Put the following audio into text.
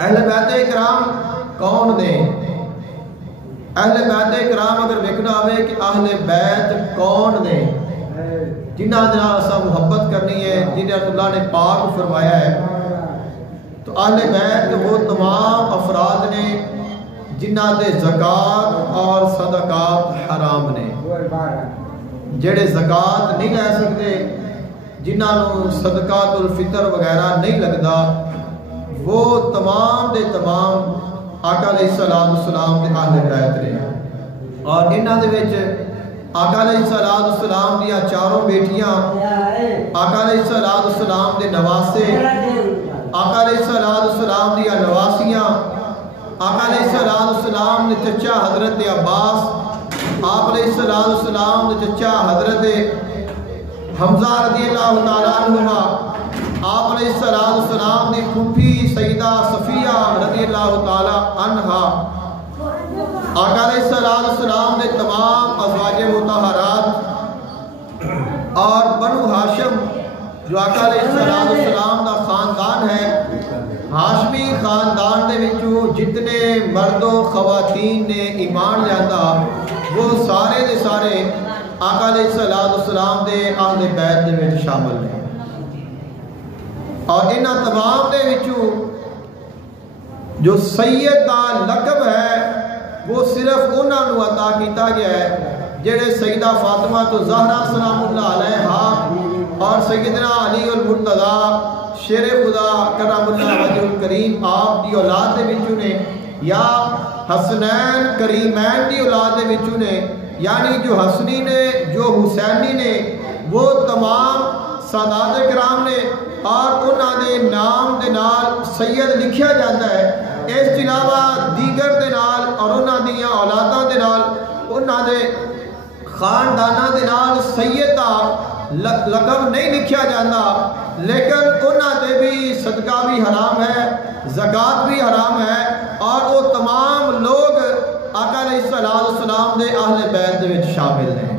اہل بیت اکرام کون نے؟ اہل بیت اکرام اگر ویکھنا ہوئے کہ اہل بیت کون نے جنہاں دے نال اساں محبت کرنی ہے، جنہاں اللہ نے پاک فرمایا ہے، تو اہل بیت وہ تمام افراد نے جنہاں دے زکوٰۃ اور صدقات حرام نے، جڑے زکوٰۃ نہیں لے سکتے، جنہاں نوں صدقات الفطر وغیرہ نہیں لگدا، وہ تمام دے تمام آقا علیہ السلام دے اہل بیت نے۔ اور انہاں دے وچ آقا علیہ السلام دیا چاروں بیٹیاں، آقا علیہ السلام دے نواسے، آقا علیہ السلام دیا نواسیاں، آقا علیہ السلام دے چچا حضرت عباس، آپ علیہ السلام دے چچا حضرت حمزہ رضی اللہ تعالیٰ عنہ، آپ علیہ السلام دی پھوپھی سیدہ صفیہ رضی اللہ تعالیٰ عنہ، آقا علیہ السلام دے تمام ازواج مطہرات، اور بنو ہاشم جو آقا علیہ السلام دا خاندان ہے، ہاشمی خاندان دے وچوں جتنے مرد و خواتین نے ایمان لاتا وہ سارے دے سارے آقا علیہ السلام دے اہل بیت دے وچ شامل ہیں۔ اور انہاں تمام دے وچوں جو سید دا لقب ہے وہ صرف انہاں نوں عطا کیتا گیا ہے جڑے سیدہ فاطمہ تو زہرا سلام اللہ علیہا اور سیدنا علی المرتضی شیر خدا کرم اللہ وجہ الکریم آپ دی اولاد دے وچوں نے، یا حسنین کریمین دی اولاد دے وچوں نے، یعنی جو حسنی نے جو حسینی نے وہ تمام سادات کرام نے، اور انہاں دے نام دے نال سید لکھیا جاتا ہے۔ اس کے علاوہ دیگر دے نال اور انہاں دیاں اولاداں دے نال انہاں دے خانداناں دے نال سید دا لقب نہیں لکھیا جاتا، لیکن انہاں دے بھی صدقہ بھی حرام ہے، زکوٰۃ بھی حرام ہے، اور وہ تمام لوگ آقا علیہ السلام دے اہل بیت دے وچ شامل ہیں۔